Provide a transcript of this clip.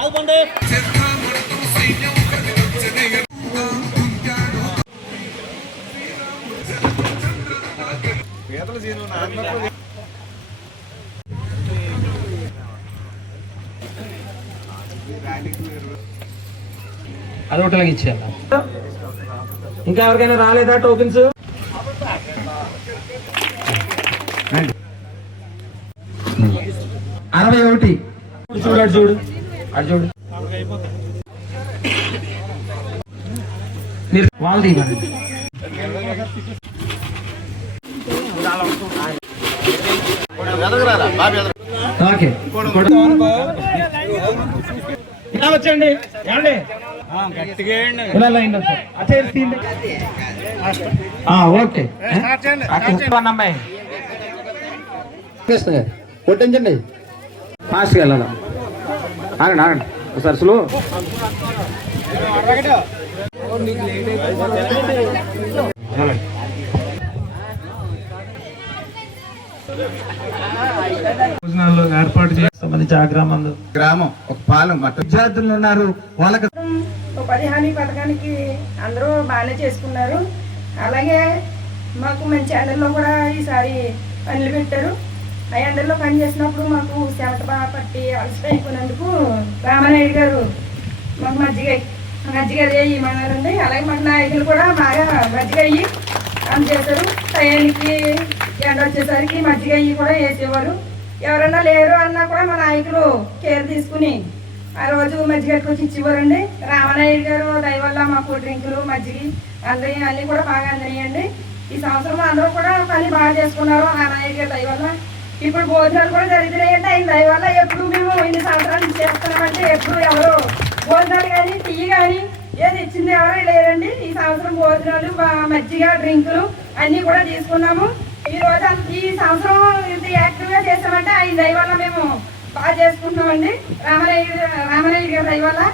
ఆగుపండి. అది ఒకటిలాగా ఇచ్చేయాలి. ఇంకా ఎవరికైనా రాలేదా టోకెన్స్? 61 చూడు, అటు చూడు, అటు చూడు. మీరు వాళ్ళు తీయండి. ఓకే ఇలా వచ్చండి. ఏమండి ఇలా లైన్ ఓకే. అమ్మాయి కొట్టించండి, ఫాస్ట్గా వెళ్ళాలి. ఆగండి ఆగండి ఒకసారి స్లో. భోజనాలు ఏర్పాటు చేసి సంబంధించి ఆ గ్రామం ఒక పాలెం విద్యార్థులు ఉన్నారు. వాళ్ళకి ఉపాధి హామీ పథకానికి అందరూ బాగానే చేసుకున్నారు. అలాగే మాకు మంచి ఎండల్లో కూడా ఈసారి పనులు పెట్టారు. ఆ ఎండల్లో పని చేసినప్పుడు మాకు చెమట బాగా పట్టి అలసట అయిపోయినందుకు రామానాయుడు గారు మాకు మజ్జిగ ఇవ్వమన్నారండి. అలాగే మాకు నాయకులు కూడా బాగా మజ్జిగ అయ్యి అందజేశారు. టయానికి ఎండ వచ్చేసరికి మజ్జిగ అయ్యి కూడా వేసేవారు. ఎవరన్నా లేరు అన్నా కూడా మా నాయకులు కేర్ తీసుకుని ఆ రోజు మజ్జిగ కట్టుకొచ్చి ఇచ్చేవారండి. రామానాయుడు గారు దయ వల్ల మాకు డ్రింకులు మజ్జిగ అన్నీ కూడా బాగా అందినాయండి. ఈ సంవత్సరం అందరూ కూడా పని బాగా చేసుకున్నారు రామానాయుడు గారు దయ వల్ల. ఇప్పుడు భోజనాలు కూడా జరుగుతున్నాయంటే ఆయన దయ వల్ల. ఎప్పుడు మేము ఇన్ని సంవత్సరాలు చేస్తున్నామంటే ఎప్పుడు ఎవరు భోజనాలు కానీ టీ కానీ ఏది ఇచ్చింది ఎవరు లేరండి. ఈ సంవత్సరం భోజనాలు మజ్జిగ డ్రింకులు అన్నీ కూడా తీసుకున్నాము. ఈ సంవత్సరం ఇంత యాక్టివ్గా చేసామంటే ఆయన దయ వల్ల మేము బాగా చేసుకుంటున్నామండి. రామానాయుడు గారి దయ వల్ల.